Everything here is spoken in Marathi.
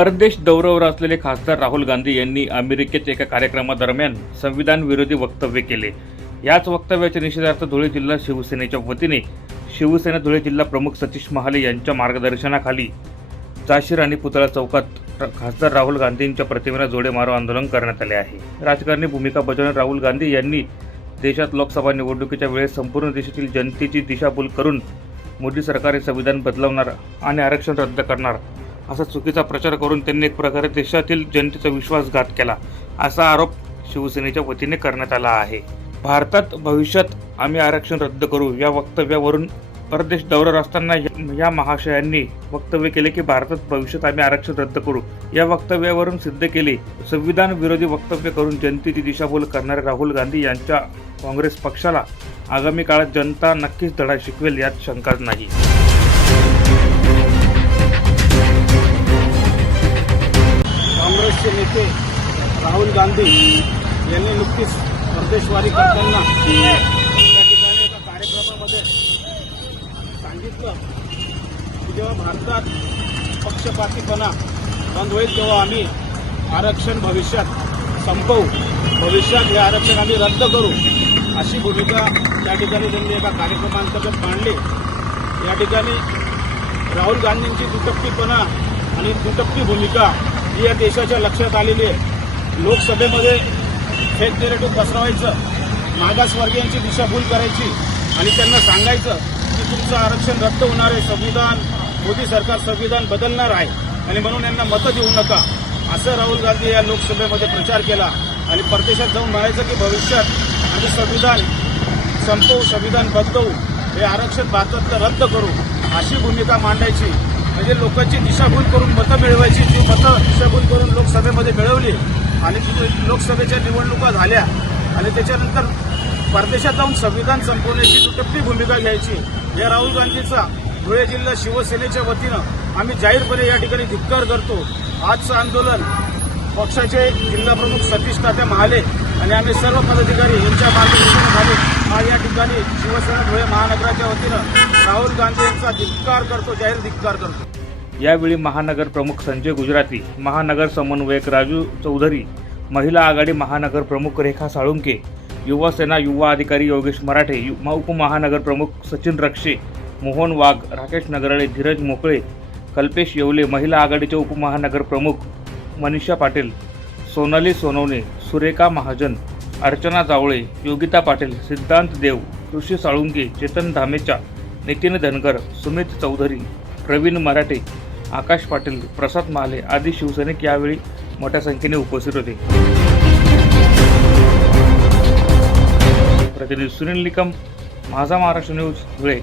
परदेश दौऱ्यावर असलेले खासदार राहुल गांधी यांनी अमेरिकेत एका कार्यक्रमादरम्यान संविधान विरोधी वक्तव्य केले. याच वक्तव्याच्या निषेधार्थ धुळे जिल्हा शिवसेनेच्या वतीने शिवसेना धुळे जिल्हा प्रमुख सतीश महाले यांच्या मार्गदर्शनाखाली जाशीर आणि पुतळा चौकात खासदार राहुल गांधींच्या प्रतिमेला जोडे मारो आंदोलन करण्यात आले आहे. राजकारणी भूमिका बजावणारे राहुल गांधी यांनी देशात लोकसभा निवडणुकीच्या वेळेस संपूर्ण देशातील जनतेची दिशाभूल करून मोदी सरकार हे संविधान बदलवणार आणि आरक्षण रद्द करणार असा चुकीचा प्रचार करून त्यांनी एक प्रकारे देशातील जनतेचा विश्वासघात केला. असा आरोप शिवसेनेच्या वतीने करण्यात आला आहे. भारतात भविष्यात आम्ही आरक्षण रद्द करू या वक्तव्यावरून परदेश दौऱ्यावर असताना या- या महाशयांनी वक्तव्य केले की भारतात भविष्यात आम्ही आरक्षण रद्द करू. या वक्तव्यावरून सिद्ध केले संविधान विरोधी वक्तव्य करून जनतेची दिशाभूल करणारे राहुल गांधी यांच्या काँग्रेस पक्षाला आगामी काळात जनता नक्कीच धडा शिकवेल यात शंकाच नाही. काँग्रेसचे नेते राहुल गांधी यांनी नुकतीच परदेशवारी करताना त्या ठिकाणी एका कार्यक्रमामध्ये सांगितलं की जेव्हा भारतात पक्षपातीपणा बंद होईल तेव्हा आम्ही आरक्षण भविष्यात संपवू. भविष्यात हे आरक्षण आम्ही रद्द करू. अशी भूमिका त्या ठिकाणी त्यांनी एका कार्यक्रमांतर्गत मांडली. या ठिकाणी राहुल गांधींची दुटप्पीपणा आणि दुटप्पी भूमिका ही या देशाच्या लक्षात आलेली आहे. लोकसभेमध्ये फेक नेरेटिव्ह पसरवायचं मागासवर्गीयांची दिशाभूल करायची आणि त्यांना सांगायचं की तुमचं आरक्षण रद्द होणार आहे संविधान मोदी सरकार संविधान बदलणार आहे आणि म्हणून यांना मतं देऊ नका. असं राहुल गांधी या लोकसभेमध्ये प्रचार केला आणि परदेशात जाऊन म्हणायचं की भविष्यात आम्ही संविधान संपवू संविधान बदलवू हे आरक्षण भारतातलं रद्द करू अशी भूमिका मांडायची म्हणजे लोकांची दिशाभूल करून मतं मिळवायची ती मतं दिशाभूल करून लोकसभेमध्ये मिळवली आणि ती लोकसभेच्या निवडणुका झाल्या आणि त्याच्यानंतर परदेशात जाऊन संविधान संपवण्याची दुटप्पी भूमिका घ्यायची या राहुल गांधीचा धुळे जिल्हा शिवसेनेच्या वतीनं आम्ही जाहीरपणे या ठिकाणी धिक्कार करतो आजचं आंदोलन पक्षाचे जिल्हाप्रमुख सतीश तात्या महाले आणि आम्ही सर्व पदाधिकारी यांच्या मार्गदर्शनाखाली आज या ठिकाणी शिवसेना धुळे महानगराच्या वतीनं राहुल गांधी यांचा धिक्कार करतो जाहीर धिक्कार करतो. यावेळी महानगर प्रमुख संजय गुजराती महानगर समन्वयक राजू चौधरी महिला आघाडी महानगर प्रमुख रेखा साळुंके युवा सेना युवा अधिकारी योगेश मराठे यु- उपमहानगर प्रमुख सचिन रक्षे मोहन वाघ राकेश नगराळे धीरज मोकळे कल्पेश येवले महिला आघाडीचे उपमहानगर प्रमुख मनीषा पाटील सोनाली सोनवणे सुरेखा महाजन अर्चना जावळे योगिता पाटील सिद्धांत देव ऋषी साळुंके चेतन धामेचा नितीन धनगर सुमित चौधरी प्रवीण मराठे आकाश पाटील प्रसाद महाले आदी शिवसैनिक यावेळी मोठ्या संख्येने उपस्थित होते. प्रतिनिधी सुनील निकम माझा महाराष्ट्र न्यूज धुळे.